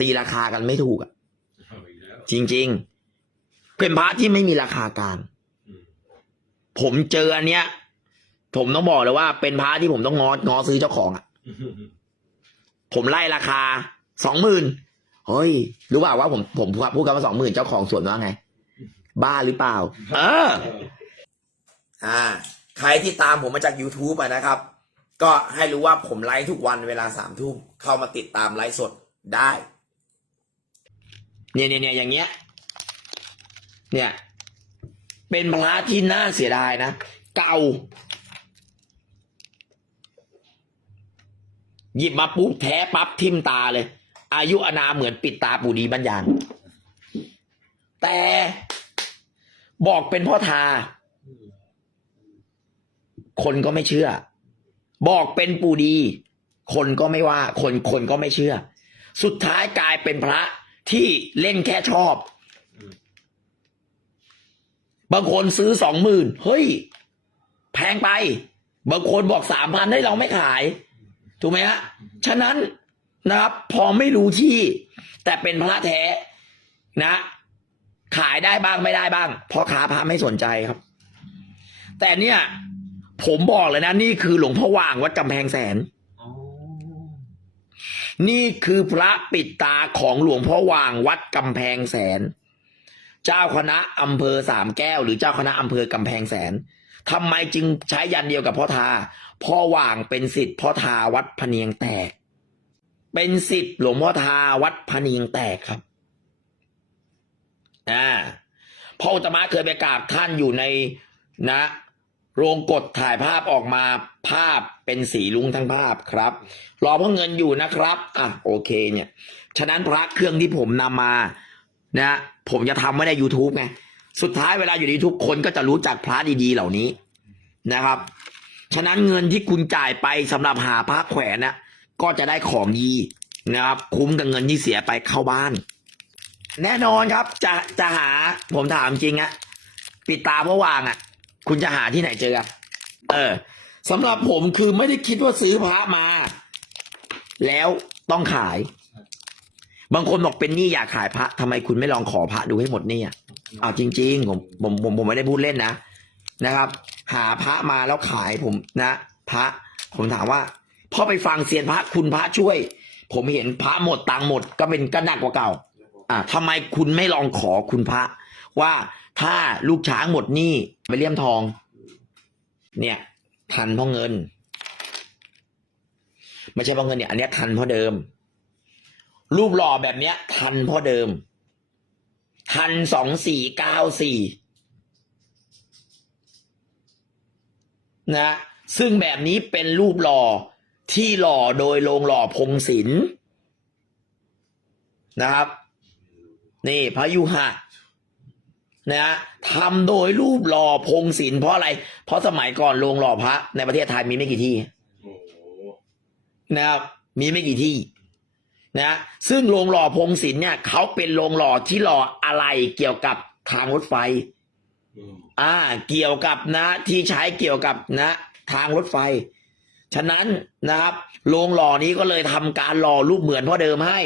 ตีราคากันไม่ถูกอะเอาอีกแล้วจริง ๆ เป็นพระที่ไม่มีราคากลางอืมผมเจออันเนี้ย ผมต้องบอกเลยว่า เป็นพระที่ผมต้องงอ งอซื้อเจ้าของอะผมไล่ราคาสองหมื่นเฮ้ย รู้เปล่าว่าผมผมพูดกันว่าสองหมื่นเจ้าของสวนว่าไง บ้าหรือเปล่า เออ อ่า ใครที่ตามผมมาจาก YouTube อะนะครับ ก็ให้รู้ว่าผมไลฟ์ทุกวันเวลาสามทุ่มเข้ามาติดตามไลฟ์สดได้ เนี่ยเนี่ยเนี่ยอย่างเงี้ย เนี่ย เป็นพระที่น่าเสียดายนะ เก่า หยิบมาปุ๊บแท้ปั๊บทิมตาเลย อายุอนาเหมือนปิดตาปูดีบัญญาณแต่บอกเป็นพ่อทา คนก็ไม่เชื่อ บอกเป็นปูดี คนก็ไม่ว่า คนคนก็ไม่เชื่อ สุดท้ายกลายเป็นพระ ที่เล่นแค่ชอบ บางคนซื้อสองหมื่นเฮ้ย แพงไป บางคนบอกสามพันให้เราไม่ขาย ถูกไหมฮะ ฉะนั้นนะครับ พอไม่รู้ที่ แต่เป็นพระแท้นะ ขายได้บ้างไม่ได้บ้างเพราะค้าพระไม่สนใจครับ แต่เนี่ย ผมบอกเลยนะ นี่คือหลวงพ่อว่างวัดกำแพงแสนอ๋อ นี่คือพระปิดตาของหลวงพ่อวางวัดกำแพงแสน เจ้าคณะอำเภอสามแก้ว หรือเจ้าคณะอำเภอกำแพงแสนทำไมจึงใช้ยันเดียวกับพ่อทา พ่อวางเป็นสิทธิ์พ่อทาวัดพะเนียงแตก เป็นสิทธิ์หลวงพ่อทาวัดพะเนียงแตกครับอ่าพ่ออุตมะเคยไปกราบท่านอยู่ในนะ โรงกดถ่ายภาพออกมาภาพเป็นสีลุงทั้งภาพครับ รอพ่อเงินอยู่นะครับอะโอเคเนี่ย ฉะนั้นพระเครื่องที่ผมนำมานะผมจะทำไว้ใน YouTube ไงสุดท้ายเวลาอยู่ใน YouTube คนก็จะรู้จักพระดีๆเหล่านี้นะครับ ฉะนั้นเงินที่คุณจ่ายไปสำหรับหาพระแขวนนะก็จะได้ของดีนะครับ คุ้มกับเงินที่เสียไปเข้าบ้าน แน่นอนครับจะจะหาผมถามจริงอะปิดตาเพราะวางอะ คุณจะหาที่ไหนเจออะเออสำหรับผมคือไม่ได้คิดว่าซื้อพระมา แล้วต้องขาย บางคนบอกเป็นหนี้อยากขายพระทำไมคุณไม่ลองขอพระดูให้หมดหนี่อะเอาจริง ๆ ผมผมผมผมไม่ได้พูดเล่นนะนะครับ หาพระมาแล้วขายผมนะ พระ ผมถามว่าพอไปฟังเสียนพระคุณพระช่วย ผมเห็นพระหมดตังค์หมด ก็เป็นก็หนักกว่าเก่า อ่าทำไมคุณไม่ลองขอคุณพระ ว่า ถ้าลูกช้างหมดหนี้ไปเลี่ยมทอง เนี่ยทันเพราะเงิน ไม่ใช่เพราะเงินเนี่ย อันเนี้ยทันเพราะเดิม รูปหล่อแบบเนี้ย ทันเพราะเดิม ทันสองสี่เก้าสี่นะซึ่งแบบนี้เป็นรูปหล่อที่หล่อโดยโรงหล่อพงศิลป์นะครับ นี่พระยุหะ นะทำโดยรูปหล่อพงศิลป์เพราะอะไร เพราะสมัยก่อนโรงหล่อพระในประเทศไทยมีไม่กี่ที่โอ้โหนะครับมีไม่กี่ที่นะซึ่งโรงหล่อพงศิลป์เนี่ยเขาเป็นโรงหล่อที่หล่ออะไรเกี่ยวกับทางรถไฟอืมอ่า เกี่ยวกับนะที่ใช้เกี่ยวกับนะ ทางรถไฟ ฉะนั้นนะครับโรงหล่อนี้ก็เลยทำการหล่อรูปเหมือนพ่อเดิมให้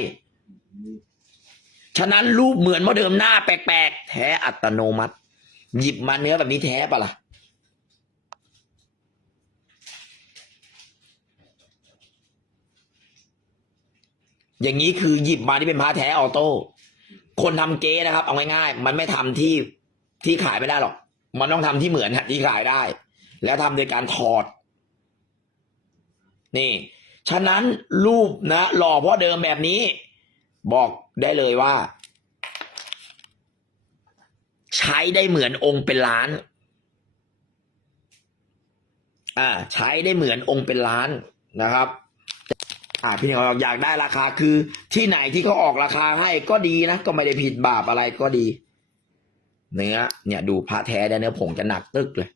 ฉะนั้นรูปเหมือนพ่อเดิมหน้าแปลกๆ แท้อัตโนมัติ หยิบมาเนื้อแบบนี้แท้ปะล่ะอย่างนี้คือหยิบมาที่เป็นพระแท้ออโต้ คนทำเก๊นะครับ เอาง่ายๆ มันไม่ทำที่ที่ขายไม่ได้หรอก มันต้องทำที่เหมือนฮะที่ขายได้ แล้วทำโดยการถอด นี่ ฉะนั้นรูปนะ หล่อเพราะเดิมแบบนี้ บอกได้เลยว่า ใช้ได้เหมือนองค์เป็นล้าน อ่า ใช้ได้เหมือนองค์เป็นล้านนะครับอ่าพี่หนึ่งออยากได้ราคาคือ ที่ไหนที่เขาออกราคาให้ก็ดีนะ ก็ไม่ได้ผิดบาปอะไรก็ดี เนื้อเนี่ยดูพระแท้ได้เนื้อผงจะหนักตึกเลย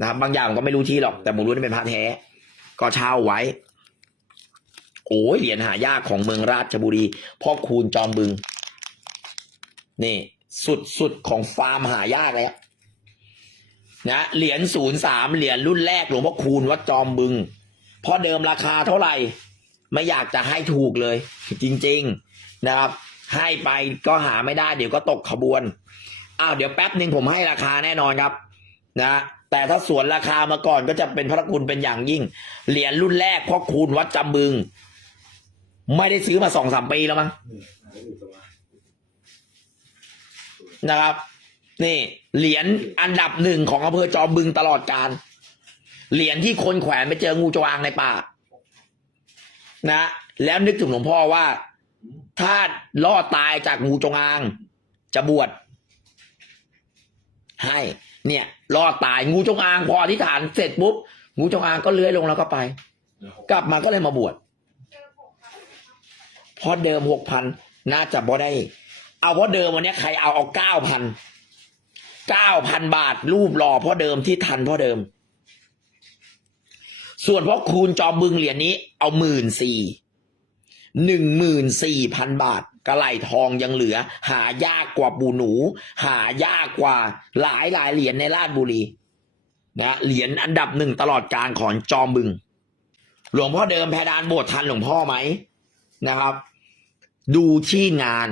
นะครับบางอย่างก็ไม่รู้ที่หรอกแต่ผมรู้ว่าเป็นพระแท้ ก็เช่าไว้ โอ้ยเหรียญหายากของเมืองราชบุรี พ่อคูณจอมบึง นี่ สุดสุดของฟาร์มหายากแล้วนะเหรียญศูนย์สามเหรียญรุ่นแรกหลวงพ่อคูณวัดจอมบึง เพราะเดิมราคาเท่าไหร่ ไม่อยากจะให้ถูกเลย จริง ๆนะครับ ให้ไปก็หาไม่ได้ เดี๋ยวก็ตกขบวนอ้าวเดี๋ยวแป๊บหนึ่งผมให้ราคาแน่นอนครับ นะแต่ถ้าสวนราคามาก่อนก็จะเป็นพระคุณเป็นอย่างยิ่ง เหรียญรุ่นแรกพ่อคูณวัดจำบึง ไม่ได้ซื้อมาสองสามปีแล้วมั้งนะครับ นี่ เหรียญอันดับหนึ่งของอำเภอจอมบึงตลอดการ เหรียญที่คนแขวนไปเจองูจงอางในป่า นะ แล้วนึกถึงหลวงพ่อว่า ถ้ารอดตายจากงูจงอาง จะบวชให้ เนี่ยรอดตายงูจงอางพออธิษฐานเสร็จปุ๊บงูจงอางก็เลื้อยลงแล้วก็ไป กลับมาก็เลยมาบวช พราะเดิมหกพันน่าจะบ่ได้ เอาเพราะเดิมวันนี้ใครเอาเอาเก้าพันเก้าพันบาท รูปหล่อพราะเดิมที่ทันพราะเดิม ส่วนพราะคูณจอมบึงเหรียญนี้ เอาหมื่นสี่หนึ่งหมื่นสี่พันบาทกระไหลทองยังเหลือ หายากกว่าปูหนู หายากกว่าหลายหลายเหรียญในราชบุรีนะเหรียญอันดับหนึ่งตลอดการของจอมบึง หลวงพ่อเดิมแพดานโบสถ์ทันหลวงพ่อไหมนะครับ ดูที่งาน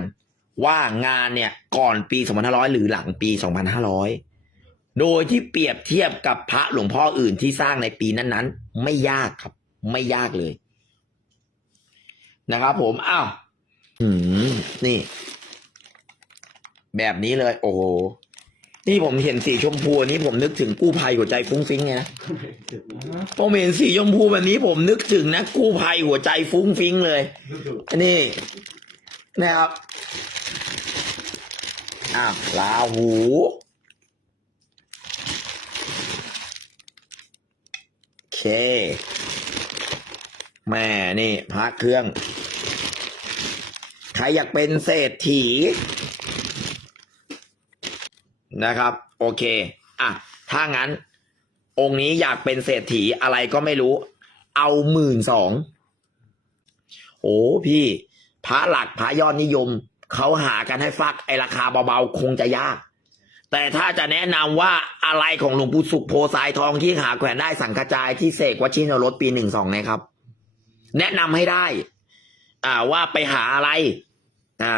ว่างานเนี่ยก่อนปี 2500 หรือหลังปี 2500 โดยที่เปรียบเทียบกับพระหลวงพ่ออื่นที่สร้างในปีนั้นๆ ไม่ยากครับ ไม่ยากเลย นะครับผมอ้าวหืมนี่ แบบนี้เลย โอ้โหนี่ผมเห็นสีชมพูอันนี้ผมนึกถึงกู้ภัยหัวใจฟุ้งฟิ้งไงนะผมเห็นสีชมพูแบบนี้ผมนึกถึงนะกู้ภัยหัวใจฟุ้งฟิ้งเลยอัน นะครับอ้าวลาหูเคแม่นี่พระเครื่อง ใครอยากเป็นเศรษฐี นะครับ โอเค อะ ถ้างั้น องค์นี้อยากเป็นเศรษฐีอะไรก็ไม่รู้ เอาหมื่นสองโอ้พี่ พระหลักพระยอดนิยมเขาหากันให้ฟักไอราคาเบาๆคงจะยาก แต่ถ้าจะแนะนำว่าอะไรของหลวงปู่สุขโพสายทองที่หาแขวนได้สังกระจายที่เสกวัดชินรสปีหนึ่งสองนะครับ แนะนำให้ได้ อ่าว่าไปหาอะไร อ่า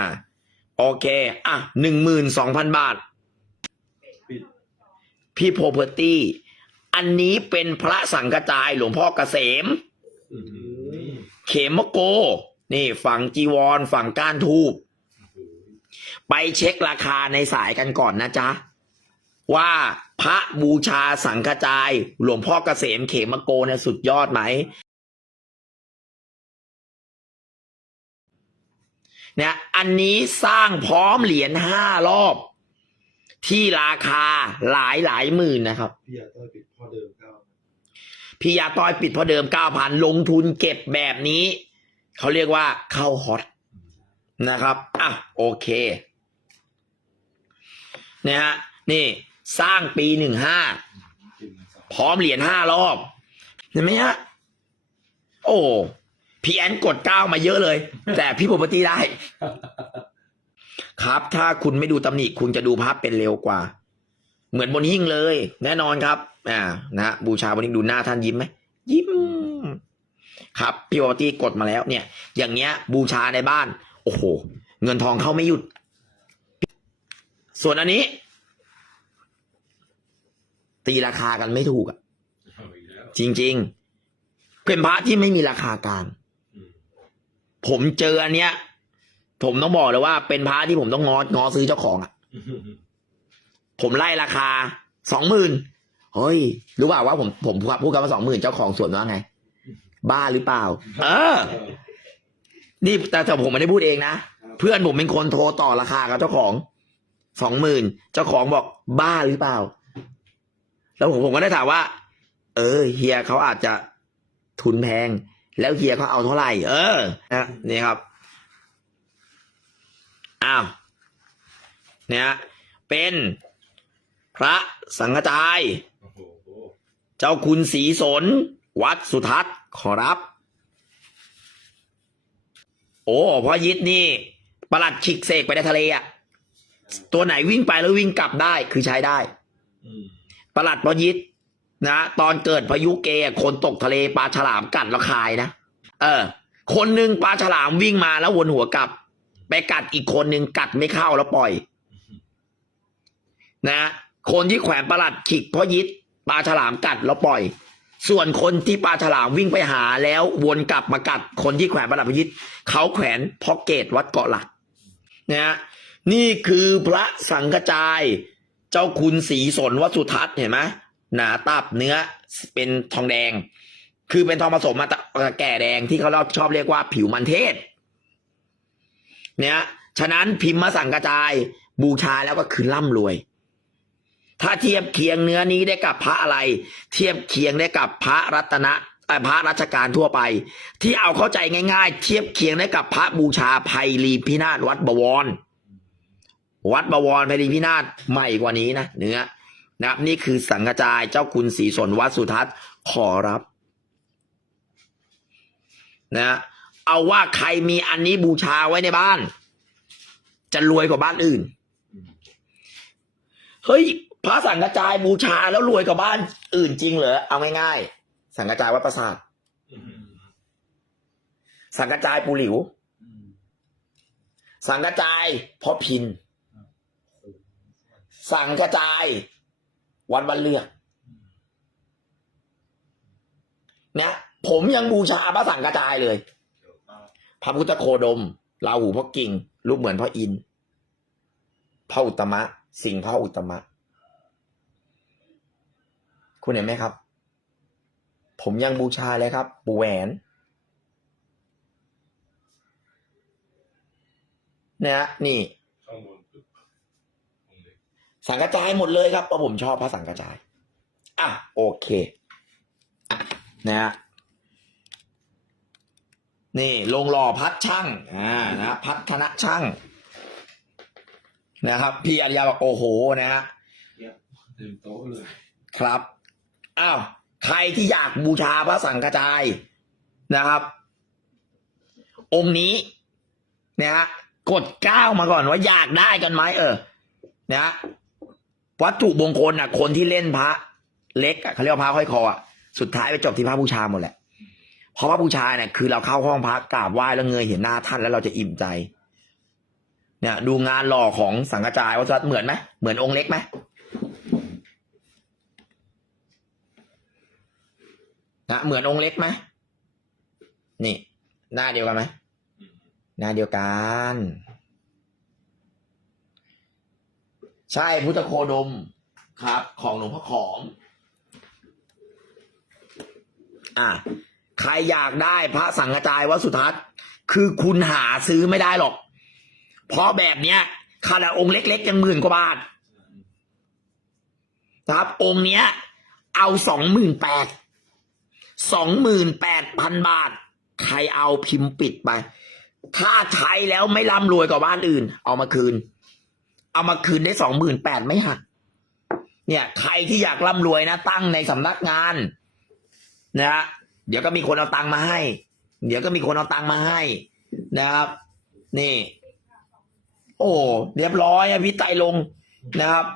โอเค อะหนึ่งหมื่นสองพันบาท พี่โพเพอร์ตี้อันนี้เป็นพระสังกระจายหลวงพ่อเกษม เขมโก นี่ฝั่งจีวรฝั่งก้านทูบไปเช็คราคาในสายกันก่อนนะจ๊ะ ว่าพระบูชาสังกระจาย หลวงพ่อเกษมเขมโกเนี่ยสุดยอดไหมเนี่ยอันนี้สร้างพร้อมเหรียญห้ารอบ ที่ราคาหลายหลายหมื่นนะครับ พี่ยาต้อยปิดพ่อเดิมเก้าพี่ยาต้อยปิดเพราะเดิมเก้าพันลงทุนเก็บแบบนี้ เขาเรียกว่าเข้าฮอตนะครับอะโอเคเนี่ยฮะนี่สร้างปีหนึ่งห้าพร้อมเหรียญห้ารอบเห็นไหมฮะโอ้พี่แอนกดเก้ามาเยอะเลย แต่พี่ปกติได้ ครับ ถ้าคุณไม่ดูตำหนิคุณจะดูภาพเป็นเร็วกว่า เหมือนบนหิ้งเลย แน่นอนครับ อ่า นะฮะบูชาบนหิ้งดูหน้าท่านยิ้มไหมยิ้ม ครับพี่ปกติกดมาแล้วเนี่ย อย่างเงี้ยบูชาในบ้าน โอ้โห เงินทองเข้าไม่หยุด ส่วนอันนี้ ตีราคากันไม่ถูกอะจริง ๆ เป็นพระที่ไม่มีราคากลางผมเจออันเนี้ย ผมต้องบอกเลยว่า เป็นพระที่ผมต้องงองอซื้อเจ้าของอะผมไล่ราคาสองหมื่นเฮ้ย รู้เปล่าว่าผมผมพูดกันว่าสองหมื่นเจ้าของสวนว่าไง บ้าหรือเปล่า เออ นี่แต่แต่ผมไม่ได้พูดเองนะ เพื่อนผมเป็นคนโทรต่อราคากับเจ้าของสองหมื่นเจ้าของบอกบ้าหรือเปล่า แล้วผมผมก็ได้ถามว่า เออ เฮียเขาอาจจะทุนแพง แล้วเฮียเขาเอาเท่าไหร่ เออนะนี่ครับอ้าวเนี่ยเป็นพระสังฆจายโอ้โหเจ้าคุณศรีสน วัดสุทัศน์ขอรับ โอ้พ่อยิดนี่ประหลัดขิกเสกไปในทะเลอะตัวไหนวิ่งไปแล้ววิ่งกลับได้คือใช้ได้อืมประหลัดพ่อยิดนะตอนเกิดพายุเกอะคนตกทะเลปลาฉลามกัดแล้วคายนะเออ คนหนึ่งปลาฉลามวิ่งมาแล้ววนหัวกลับ ไปกัดอีกคนหนึ่งกัดไม่เข้าแล้วปล่อย นะ คนที่แขวนประหลัดขิกเพราะยิดปลาฉลามกัดแล้วปล่อย ส่วนคนที่ปลาฉลามวิ่งไปหาแล้ววนกลับมากัดคนที่แขวนประหลัดพยิดเขาแขวนเพราะเกตวัดเกาะหลักนะฮะนี่คือพระสังฆจาย เจ้าคุณสีสนวัสุทัศน์เห็นไหมหนาตับเนื้อเป็นทองแดง คือเป็นทองผสมมาจากแก่แดงที่เขาชอบเรียกว่าผิวมันเทศ เนี่ยฉะนั้นพิมพ์มาสังกระจายบูชาแล้วก็คือร่ำรวย ถ้าเทียบเคียงเนื้อนี้ได้กับพระอะไร เทียบเคียงได้กับพระรัตนะพระราชการทั่วไป ที่เอาเข้าใจง่าย ๆ เทียบเคียงได้กับพระบูชาภัยรีพินาศวัดบวร วัดบวรภัยรีพินาศใหม่กว่านี้นะเนื้อนะครับนี่คือสังกจายเจ้าคุณศรีสนวัดสุทัศน์ขอรับนะเอาว่าใครมีอันนี้บูชาไว้ในบ้าน จะรวยกว่าบ้านอื่น เฮ้ย พระสังกระจายบูชาแล้วรวยกว่าบ้านอื่นจริงเหรอเอาง่ายๆสังกระจายวัดประสาทสังกระจายปูหลิว สังกระจายพ่อพิน สังกระจายวัดวันเลือกเนี่ยผมยังบูชาพระสังกระจายเลย พระพุทธโคดมลาหูพ่อกิ่งรูปเหมือนพ่ออินพระอุตมะ สิ่งพระอุตมะ คุณเห็นไหมครับ ผมยังบูชาเลยครับ ปูแหวนเนี่ยนี่ข้างบนคือตรงนี้สังกระจายหมดเลยครับเพราะผมชอบพระสังกระจาย อะ โอเคนะฮะนี่ลงหล่อพัดช่างอ่านะพัฒนะช่าง นะครับ พี่อริยาบอกโอ้โหนะฮะเต็มโต๊ะเลย ครับ อ้าวใครที่อยากบูชาพระสังกระจายนะครับ องค์นี้นะฮะกดเก้ามาก่อนว่าอยากได้กันไหมเออนะวัตถุมงคลอะ คนที่เล่นพระ เล็กอะเขาเรียกว่าพระห้อยคออะสุดท้ายไปจบที่พระบูชาหมดแหละเพราะพระบูชาเนี่ยคือเราเข้าห้องพระกราบไหว้แล้วเงยเห็นหน้าท่านแล้วเราจะอิ่มใจเนี่ยดูงานหล่อของสังกระจายวัดเหมือนไหมเหมือนองค์เล็กไหม นะเหมือนองค์เล็กไหมนี่ หน้าเดียวกันไหมอืมหน้าเดียวกัน ใช่พุทธโคดมครับ ของหลวงพ่อขอม อะใครอยากได้พระสังฆจายวัดสุทัศน์ คือคุณหาซื้อไม่ได้หรอก เพราะแบบเนี้ยขนาดองค์เล็ก ๆ ยังหมื่นกว่าบาทนะครับ องค์เนี้ย เอาสองหมื่นแปด สองหมื่นแปดพันบาท ใครเอาพิมพ์ปิดไป ถ้าใช้แล้วไม่ร่ำรวยกว่าบ้านอื่น เอามาคืน เอามาคืนได้สองหมื่นแปดไม่หัก เนี่ยใครที่อยากร่ำรวยนะ ตั้งในสำนักงานนะฮะเดี๋ยวก็มีคนเอาตังค์มาให้ เดี๋ยวก็มีคนเอาตังค์มาให้ นะครับ นี่ โอ้เรียบร้อยอะพี่ไตลงนะครับ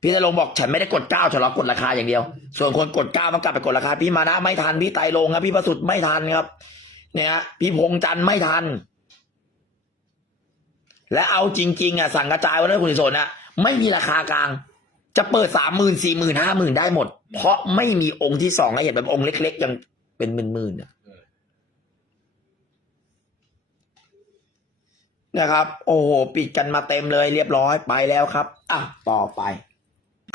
พี่ไตรลงบอกฉันไม่ได้กดเก้าฉันรอกดราคาอย่างเดียว ส่วนคนกดเก้ามันกลับไปกดราคา พี่มานะไม่ทันพี่ไตลงครับพี่ประสุทธิ์ไม่ทันครับ เนี่ยพี่พงษ์จันทร์ไม่ทัน และเอาจริง ๆ อะ สั่งกระจายไว้เลยคุณสิโซนนะไม่มีราคากลาง จะเปิดสามหมื่นสี่หมื่นห้าหมื่นได้หมด เพราะไม่มีองค์ที่สองให้เห็นแบบองค์เล็ก ๆ ยังเป็นหมื่นๆอะนะครับ โอ้โห ปิดกันมาเต็มเลยเรียบร้อยไปแล้วครับ อะ ต่อไป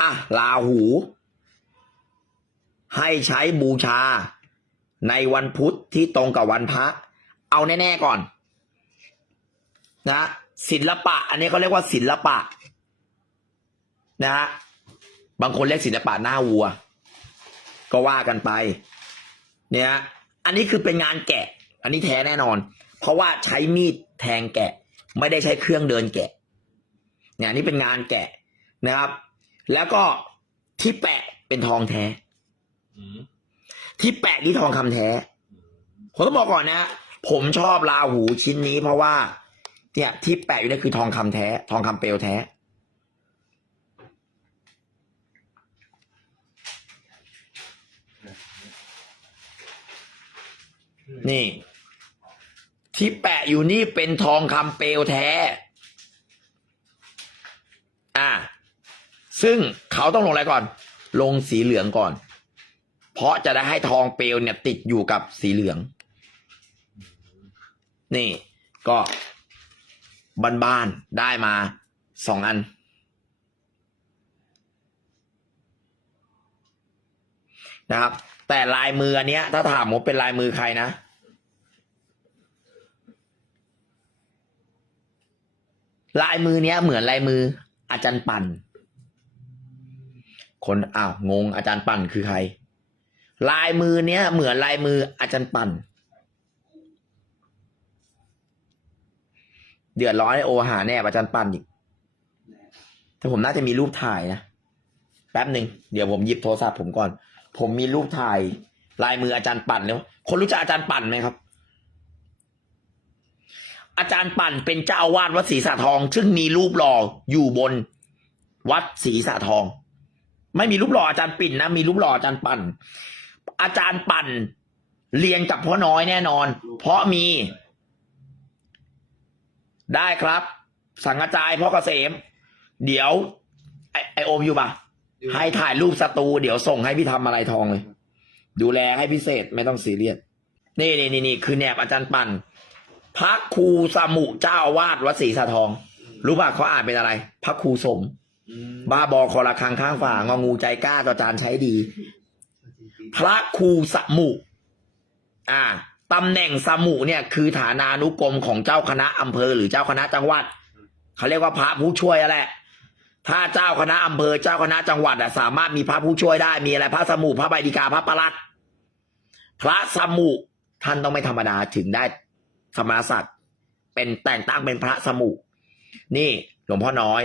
อะลาหู ให้ใช้บูชา ในวันพุธที่ตรงกับวันพระ เอาแน่ ๆ ก่อน นะศิลปะ อันนี้เขาเรียกว่าศิลปะ นะฮะบางคนเรียกศิลปะหน้าวัว ก็ว่ากันไป เนี่ยอันนี้คือเป็นงานแกะ อันนี้แท้แน่นอน เพราะว่าใช้มีดแทงแกะ ไม่ได้ใช้เครื่องเดินแกะ เนี่ยอันนี่เป็นงานแกะนะครับ แล้วก็ที่แปะเป็นทองแท้อืมที่แปะที่ทองคำแท้ผมต้องบอกก่อนนะ ผมชอบลาหูชิ้นนี้เพราะว่า เนี่ย ที่แปะอยู่นี่คือทองคำแท้ ทองคำเปลวแท้นี่ ที่แปะอยู่นี่เป็นทองคำเปลวแท้ อ่า ซึ่งเขาต้องลงอะไรก่อน ลงสีเหลืองก่อน เพราะจะได้ให้ทองเปลวเนี่ย ติดอยู่กับสีเหลือง นี่ ก็บ้านๆได้มาสองอัน นะครับ แต่ลายมืออันเนี้ย ถ้าถามว่าเป็นลายมือใครนะลายมือเนี้ยเหมือนลายมืออาจารย์ปั่น คนอ้าวงงอาจารย์ปั่นคือใคร ลายมือเนี้ย เหมือนลายมืออาจารย์ปั่น เดือดร้อนโอหาแน่อาจารย์ปั่นอีกแต่ผมน่าจะมีรูปถ่ายนะแป๊บหนึ่งเดี๋ยวผมหยิบโทรศัพท์ผมก่อน ผมมีรูปถ่ายลายมืออาจารย์ปั่นแล้วคนรู้จักอาจารย์ปั่นไหมครับ อาจารย์ปั่นเป็นเจ้าอาวาสวัดศรีสะทอง ซึ่งมีรูปหล่ออยู่บนวัดศรีสะทอง ไม่มีรูปหล่ออาจารย์ปิ่นนะ มีรูปหล่ออาจารย์ปั่น อาจารย์ปั่นเรียนกับพ่อน้อยแน่นอน เพราะมี ได้ครับ สังกระจายพ่อเกษม เดี๋ยว ไอไอโอมอยู่ปะให้ถ่ายรูปสตู เดี๋ยวส่งให้พี่ทำอะไรทองเลย ดูแลให้พิเศษไม่ต้องซีเรียสนี่นี่นี่นี่คือแนบอาจารย์ปั่นพระครูสมุเจ้าอาวาสวัดศรีสะทอง รู้ป่ะเขาอ่านเป็นอะไร พระครูสมอืม บ้าบอคอระคังข้างฝางองูใจกล้าต่อจานใช้ดี พระครูสมุอ่าตำแหน่งสมุเนี่ยคือฐานานุกรมของเจ้าคณะอำเภอหรือเจ้าคณะจังหวัด เขาเรียกว่าพระผู้ช่วยนั่นแหละ ถ้าเจ้าคณะอำเภอเจ้าคณะจังหวัดอะสามารถมีพระผู้ช่วยได้มีอะไรพระสมุพระใบดีกาพระประหลัดพระสมุท่านต้องไม่ธรรมดาถึงได้สมณศักดิ์เป็นแต่งตั้งเป็นพระสมุนี่หลวงพ่อน้อย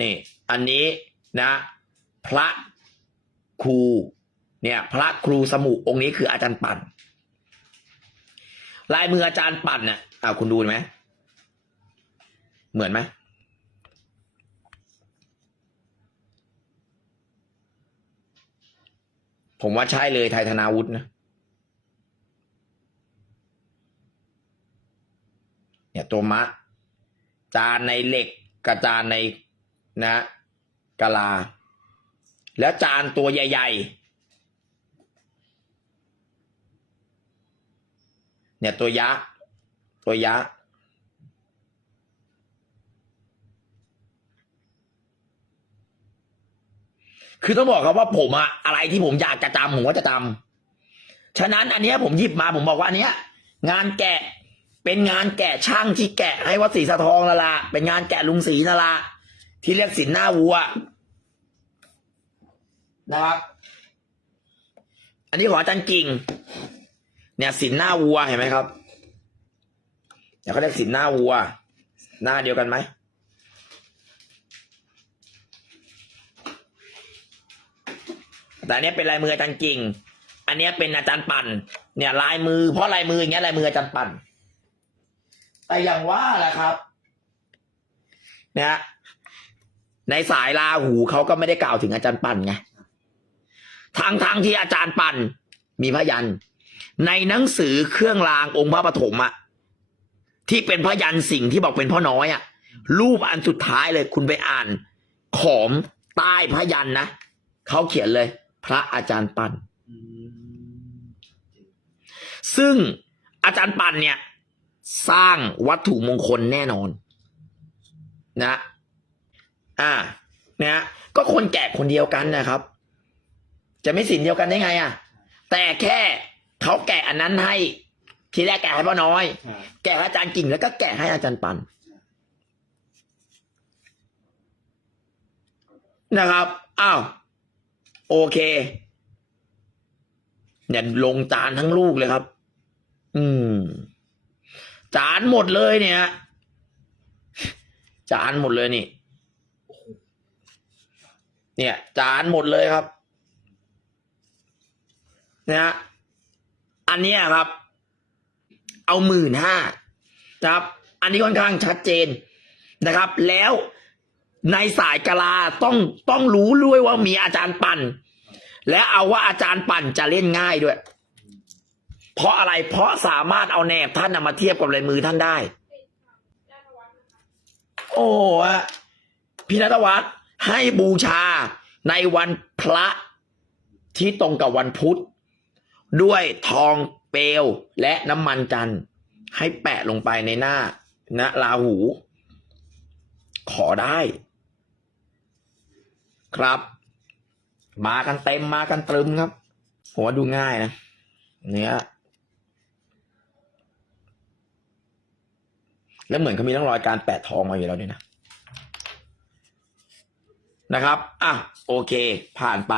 นี่อันนี้นะ พระครูเนี่ย พระครูสมุองค์นี้คืออาจารย์ปั่น ลายมืออาจารย์ปั่นน่ะอ้าวคุณดูไหมเหมือนไหมผมว่าใช่เลยไทยธนาวุฒินะเนี่ยตัวมะ จานในเหล็กกับจานใน นะกะลา แล้วจานตัวใหญ่ๆ เนี่ยตัวยักษ์ตัวยักษ์คือต้องบอกครับว่าผมอะอะไรที่ผมอยากจะจำผมก็จะจำฉะนั้นอันนี้ผมหยิบมาผมบอกว่าอันเนี้ย งานแกะเป็นงานแกะช่างที่แกะให้วัดศรีสะทองนั่นละเป็นงานแกะลุงศรีนั่นละ ที่เรียกสินหน้าวัวนะครับ อันนี้ของอาจารย์กิ่ง เนี่ยสินหน้าวัวเห็นไหมครับเดี๋ยวเขาเรียกสินหน้าวัว หน้าเดียวกันไหมแต่อันเนี้ยเป็นลายมืออาจารย์กิ่ง อันเนี้ยเป็นอาจารย์ปั่น เนี่ยลายมือเพราะลายมืออย่างเงี้ยลายมืออาจารย์ปั่น แต่อย่างว่าแหละครับ เนะฮะ ในสายลาหูเขาก็ไม่ได้กล่าวถึงอาจารย์ปั่นไงทางทางที่อาจารย์ปั่นมีพยัน ในหนังสือเครื่องรางองค์พระปฐมอะที่เป็นพยันสิ่งที่บอกเป็นพ่อน้อยอะรูปอันสุดท้ายเลย คุณไปอ่าน ขอมใต้พยันนะเขาเขียนเลย พระอาจารย์ปั่นซึ่งอาจารย์ปันเนี่ย สร้างวัตถุมงคลแน่นอน นะ อ่านะก็คนแก่คนเดียวกันนะครับ จะไม่สินเดียวกันได้ไงอะ แต่แค่เขาแกะอันนั้นให้ ทีแรกแกะให้พ่อน้อยครับแกะให้อาจารย์กิ่งแล้วก็แกะให้อาจารย์ปันนะครับ อ้าว โอเคเนี่ยลงจานทั้งลูกเลยครับ อืม จานหมดเลยเนี่ย จานหมดเลยนี่ เนี่ย จานหมดเลยครับนะฮะอันนี้ครับ เอาหมื่นห้านะครับ อันนี้ค่อนข้างชัดเจนนะครับ แล้วในสายกะลาต้องต้องรู้ด้วยว่ามีอาจารย์ปั่น และเอาว่าอาจารย์ปั่นจะเล่นง่ายด้วย เพราะอะไรเพราะสามารถเอาแนบท่านมาเทียบกับลายมือท่านได้ โอ้พี่นัทวัฒน์ ให้บูชาในวันพระที่ตรงกับวันพุธ ด้วยทองเปลวและน้ำมันจันทร์ ให้แปะลงไปในหน้านะลาหู ขอได้ ครับ มากันเต็มมากันตรึมครับผมว่าดูง่ายนะ เนี้ยแล้วเหมือนเขามีร่องรอยการแปะทองมาอยู่แล้วด้วยนะ นะครับ อะ โอเค ผ่านไป